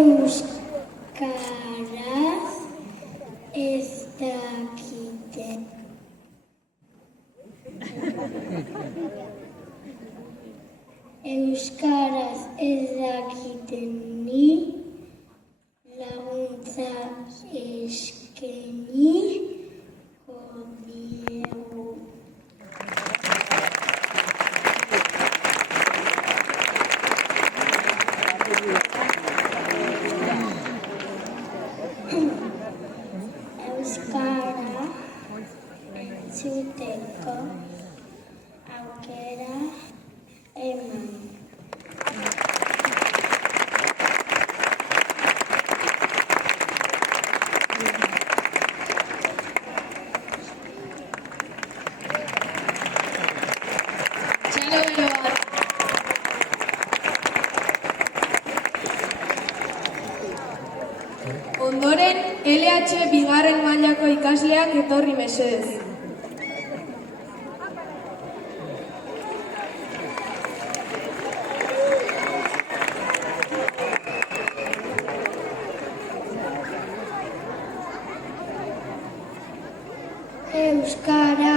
Euskaraz ez dakite. Euskaraz ez dakiteni laguntza eskainiko diegu. Euskara entzuteko aukera eman. Ondoren, LH bigarren mailako ikasleak etorri mesedez. Euskara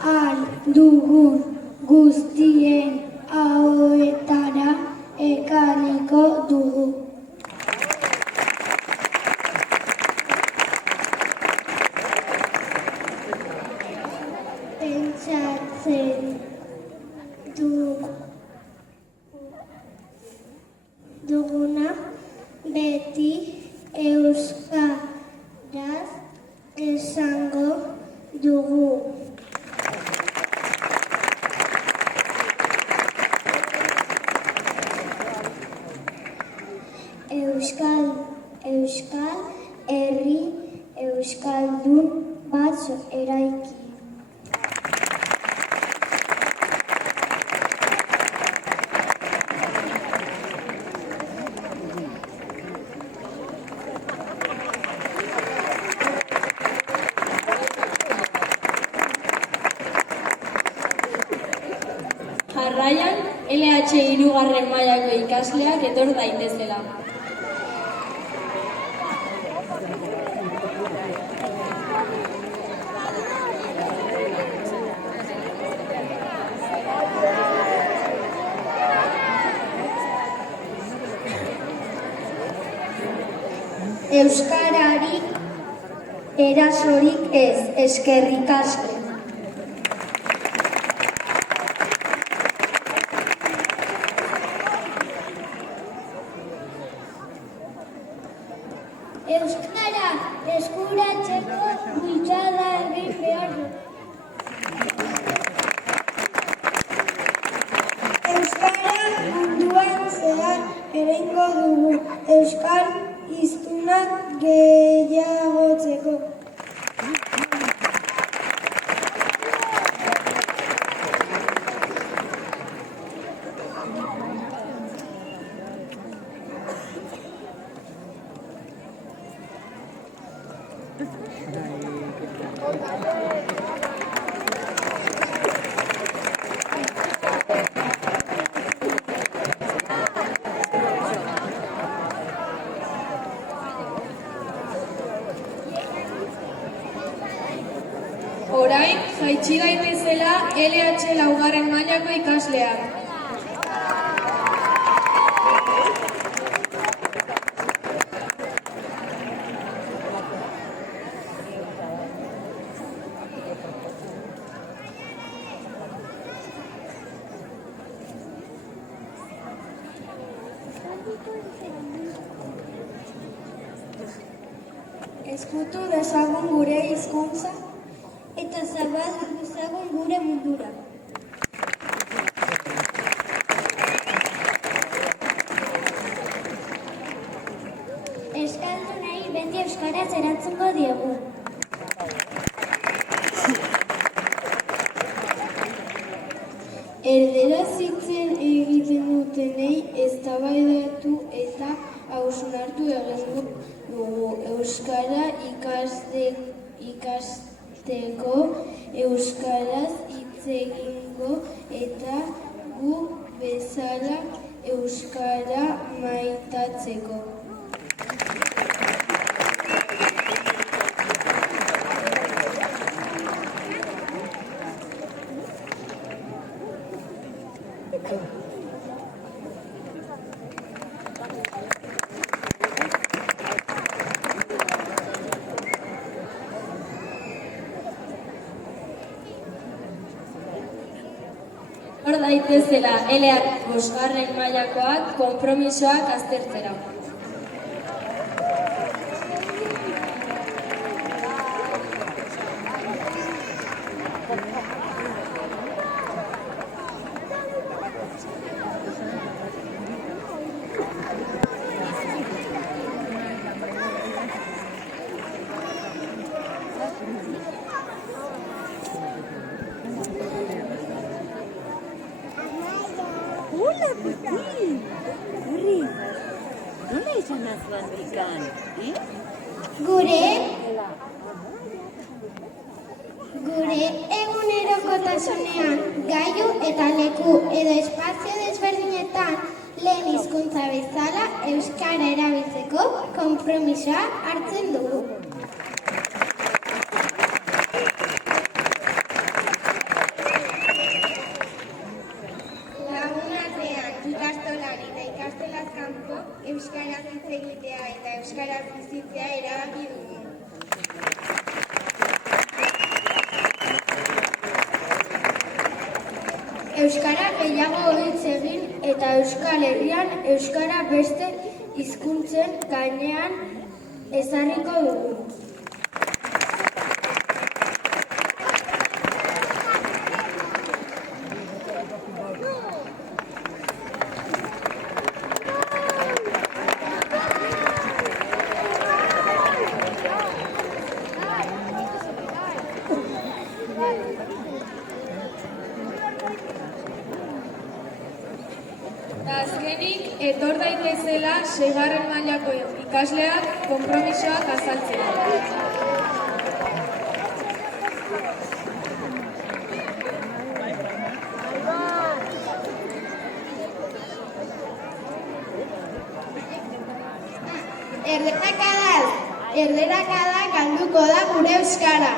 ahal dugun guztien ahoetara ekarriko dugu. Pentsatzen duguna beti euskaraz esango dugu. Euskal herri euskaldun bat eraiki. Jarraian, LH hirugarren mailako ikasleak etor daitezela. Euskarari erasorik ez, eskerrik asko. Euskara eskuratzeko bultzada egin behar du. Euskara munduan zehar egingo dugu, euskal hiztunak gehiagotzeko. Orain, jaitsi daitezela LH laugarren mailako ikasleak. Ezkutu dezagun gure hizkuntza eta zabaldu dezagun gure mundura. Euskaldunei beti euskaraz erantzungo diegu. Erderaz hitzen egiten dutenei eztabaidatu eta hausnartu egingo dugu. Euskara ikasteko euskaraz hitz egingo eta gu bezala euskara maitatzeko. daitezela eleak bosgarren mailakoak konpromisoak aztertzera. Hola, Pupi! Gure, nola izan azuan bikan, Gure egunerokotasunean gailu eta leku edo espazio desberdinetan lehen hizkuntza bezala euskara erabiltzeko konpromisoa hartzen dugu. Lagunartean ikastolan eta ikastolaz kanpo euskaraz hitz egitea eta euskaraz bizitzea erabaki dugu. Euskara gehiago hitz egin eta Euskal Herrian euskara beste hizkuntzen gainean ezarriko dugu. Azkenik, etor daitezela 6. mailako ikasleak konpromisoak azaltzera. Erderakada galduko da gure euskara.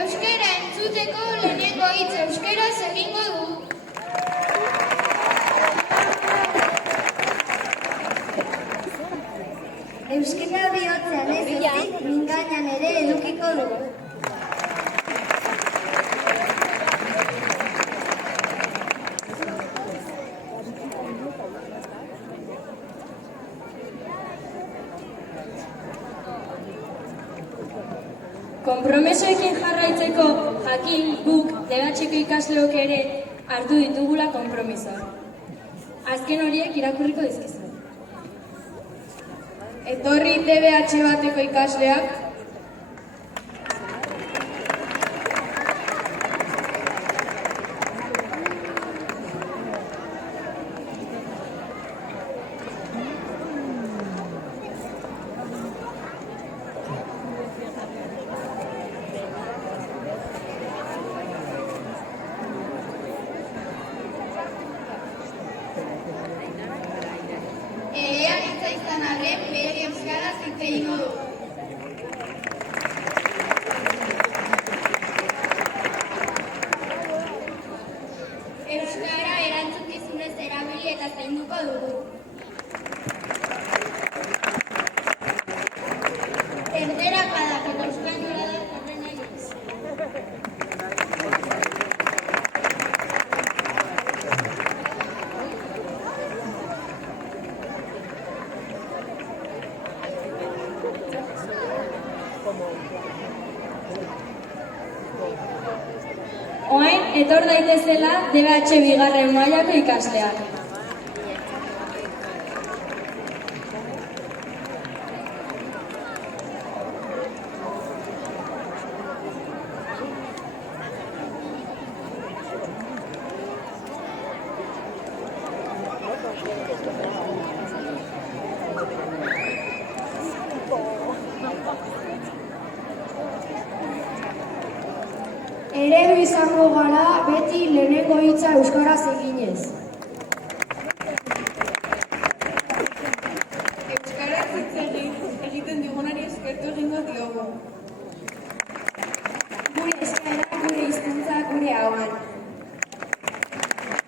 Euskara entzuteko lehenengo hitz euskaraz egingo du. Euskara bihotzean ez ezik mingainan ere edukiko dugu. Konpromesoekin jarraitzeko jakin guk DBH-ko ikasleok ere hartu ditugula konpromisoa. Azken horiek irakurriko dizkizu. Etorri DBH bateko ikasleak, Eleanitza izan arren bere euskaraz hitz egingo du. Euskara erantzukizunez erabili eta zainduko dugu. Erderakadak eta euskalduneradak horren egiz. Orain, etor daitezela DBH 2. mailako ikasleak. Eredu izango gara beti lehenengo hitza euskaraz eginez. euskaraz hitz egiten digunari eskertu egingo diogu. Gure euskara, gure hizkuntza, gure ahoan.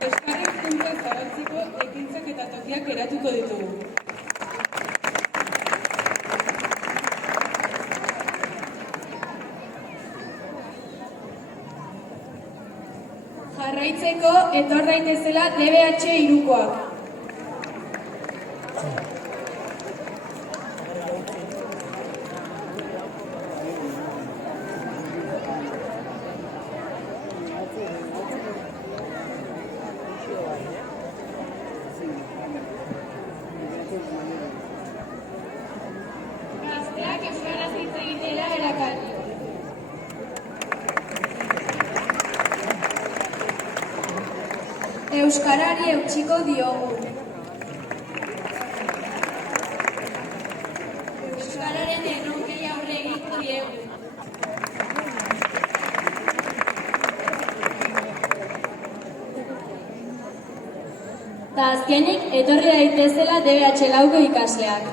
Euskara hizkuntza zabaltzeko ekintzak eta tokiak eratuko ditugu. ikasteko etor daitezela DBH Irukoak. Gazteak euskaraz hitz egitera erakarri. Euskarari eutsiko diogu. Euskararen erronkei aurre egingo diegu. Ta azkenik, etorri daitezela DBH lauko ikasleak.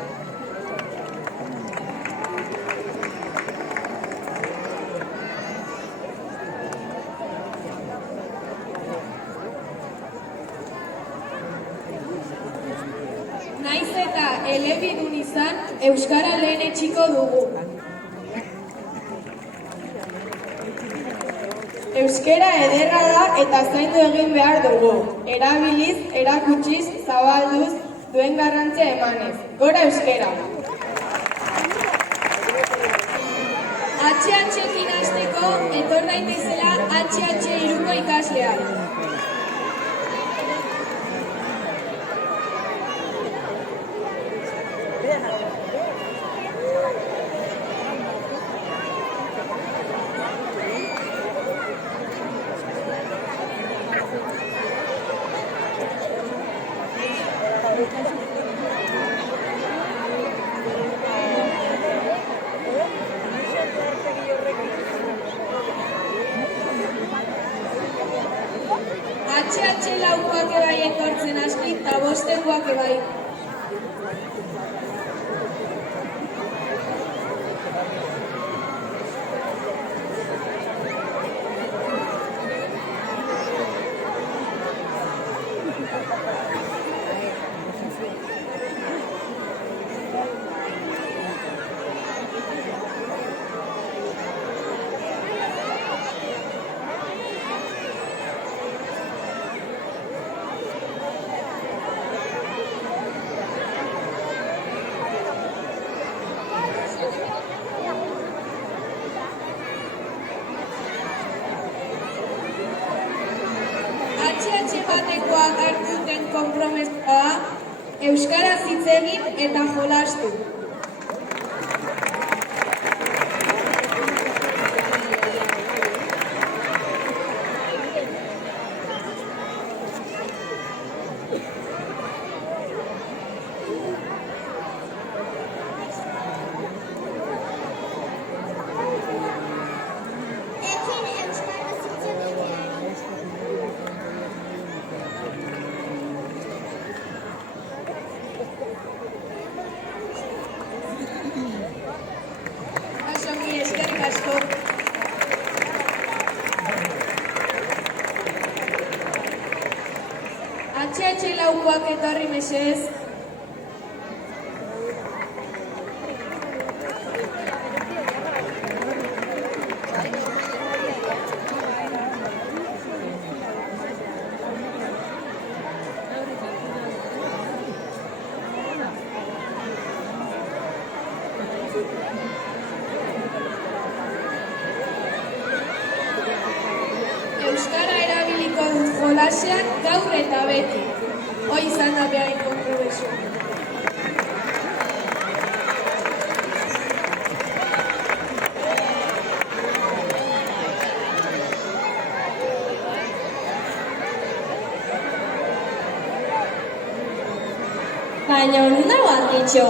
Naiz eta elebidun izan, euskara lehen etxiko dugu. Euskara ederra da eta zaindu egin behar dugu. Erabiliz, erakutsiz, zabalduz, duen garrantzia emanez. Gora euskara! HH-ekin hasteko etor daitezela HH Iruko ikasleak. HH laukoak ebai etortzen hasi eta bostekoak ebai. HH batekoak hartu duten konpromesoa, euskaraz hitz egin eta jolastu. Ekin euskaraz hitz egitea. Oso ongi, eskerrik asko. HH laukoak etorri mesedez. Euskara erabiliko dut jolasean gaur eta beti. Hoi izan da behar konpromesoa. Baina non dago Argitxo?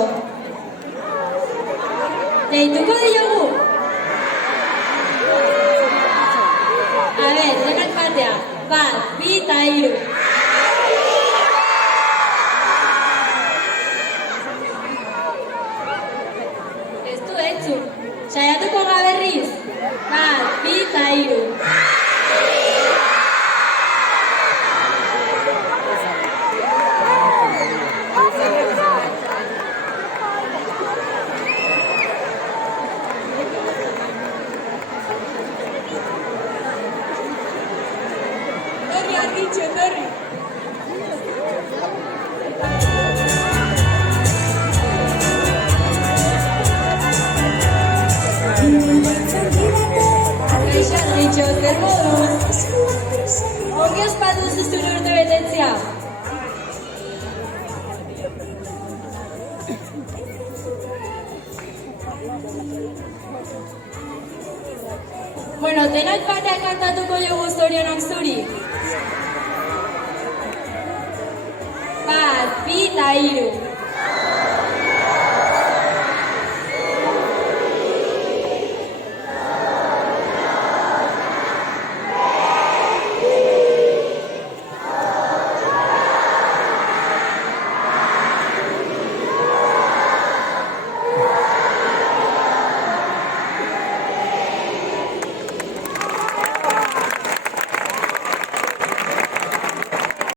Deituko diogu? A ber, denak batea. 1, 2 eta 3. Ez du entzun. Saiatuko ga berriz. 1, 2 eta 3. Horri Argitxo! denok batean kantatuko jogu zorionak zuri. 1, 2 eta 3.